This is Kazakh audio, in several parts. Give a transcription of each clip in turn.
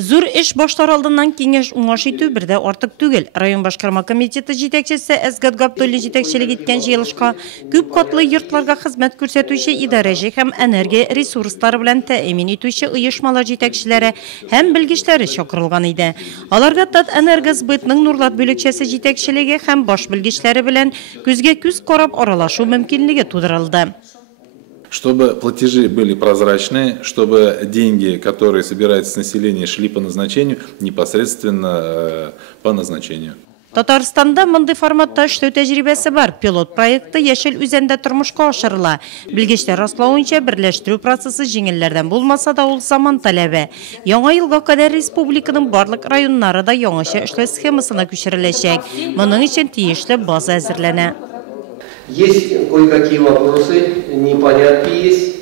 Зур эш башлар алдыннан кеңеш уңаш итү бердә артык түгел. Район башкарма комитеты җитәкчесе Әсгат Габдуллин җитәкчелек иткән җыелышка күп катлы йортларга хезмәт күрсәтүче идарәче һәм энергия ресурслары белән тәэмин итүче оешмалар җитәкчеләре һәм белгечләре чакырылган иде. Аларга Татэнергосбытның Нурлат бүлекчәсе җитәкчелеге һәм баш белгечләре белән күзгә күз карап аралашу мөмкинлеге тудырылды. Чтобы платежи были прозрачны, чтобы деньги, которые собираются с населения, шли по назначению, непосредственно по назначению. Татарстанда мондый форматта эшләү тәҗрибәсе бар. Пилот проекты Яшел үзәндә тормышка ашырыла. Белгечләр раславынча, берләштерү процессы җиңелләрдән булмаса да ул заман таләбе. Яңа елга кадәр республиканың барлык районнары да яңача эшләү схемасына күчереләчәк. Моның өчен тиешле база әзерләнә. Есть кое-какие вопросы, непонятки есть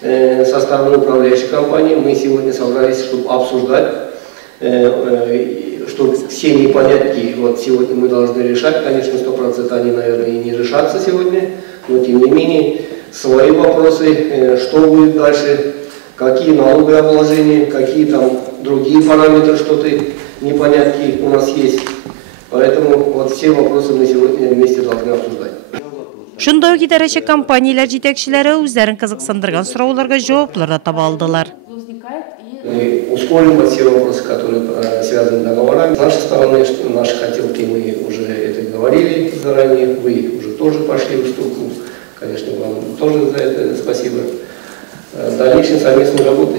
со стороны управляющей компании. Мы сегодня собрались, чтобы обсуждать, что все непонятки вот сегодня мы должны решать. Конечно, 100% они, наверное, и не решатся сегодня, но тем не менее свои вопросы, что будет дальше, какие налогообложения, какие там другие параметры, что-то непонятки у нас есть. Поэтому вот все вопросы мы сегодня вместе должны обсуждать. Шунда ук идарәче компанияләр җитәкчеләре үзләрен кызыксындырган сорауларга җаваплар да таба алдылар. Мы ускорим все вопросы, которые связаны с договорами. С нашей стороны, наши хотелки, мы уже это говорили заранее, вы уже тоже пошли в уступку. Конечно, вам тоже за это спасибо. В дальнейшем совместной работы.